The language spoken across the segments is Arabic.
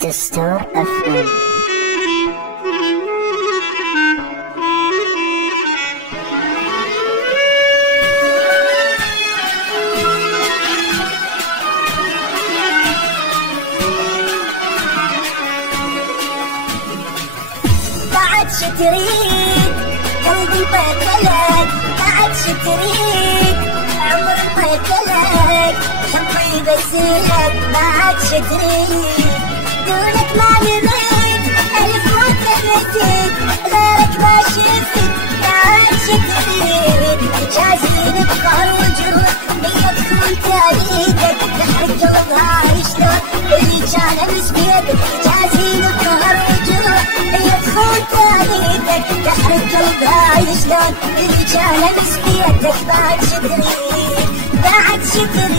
دستور FM. بعد شتريد قلبي بيتلك، بعد شتريد عمر بيتلك، حبي بسيلك بعد شتريد، دونك ما نميت ألف ما تمتك، غيرك ما شفت بعد شتريد، جازين بقهر وجود بيك تكون تاريدك، نحرق قلبها شلون اللي كان امس بيدك، جازين بقهر وجود بيك تكون تاريدك، نحرق قلبها شلون اللي كان امس بيدك، بعد شتريد بعد شتريد.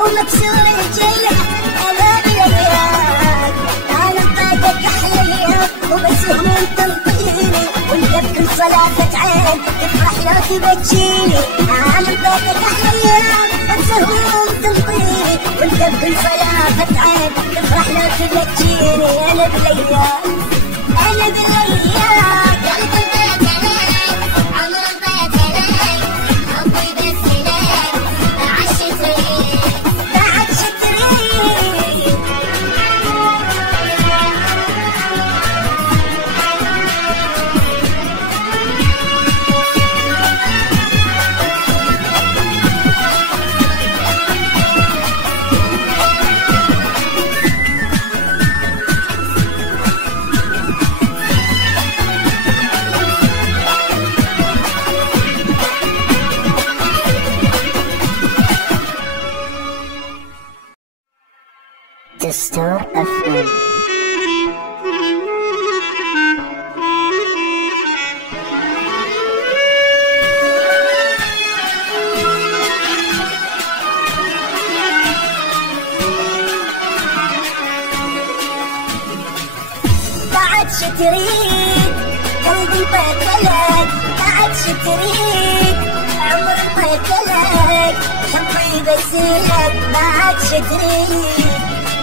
ومكسور الجيح أمام الأيام، أنا بطاقك أحلى أيام وبس هموم تنطيني، وأنت بكل صلاة عين تفرح لو تبجيني، أنا بطاقك أحلى أيام بس هموم تنطيني، وأنت بكل صلاة عين تفرح لو تبجيني، أنا بالأيام أنا بالأيام. دستور FM. بعد شتريد قلبي بيتلك، بعد شتريد عمر بيتلك، حبي بسيلك بعد شتريد،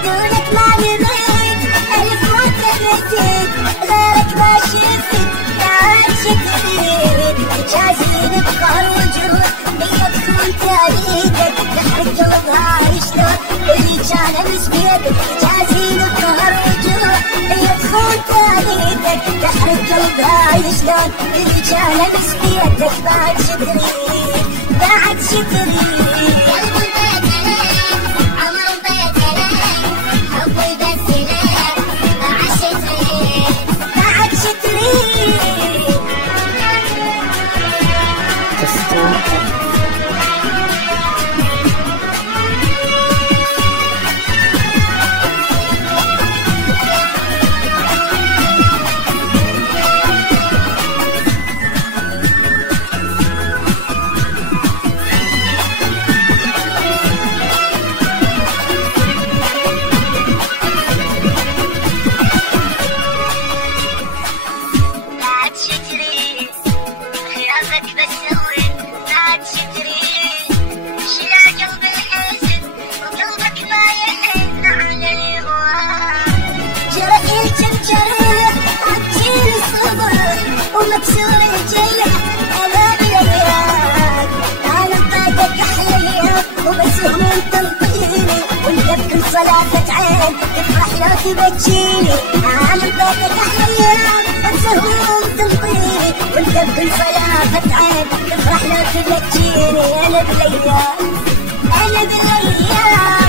دونك ما نميت ألف ما تمتك، غيرك ما شفت بعد شتريد، جازين بقهر وجود بيك تكون تاريدك، نحرق قلبها شلون اللي كان امس بيدك، جازين بقهر وجود بيك تكون تاريدك، نحرق قلبها شلون اللي كان امس بيدك، بعد شتريد بعد شتريد. ومكسور الجيح أمام الأيام، أنا بطاقك أحلى أيام وبس هموم تنطيني، وأنت بكل صلاة عين تفرح لو تبجيني، أنا بطاقك أحلى أيام بس هموم تنطيني، وانت بكل صلافة عين تفرح لو تبكيني. انا بالايام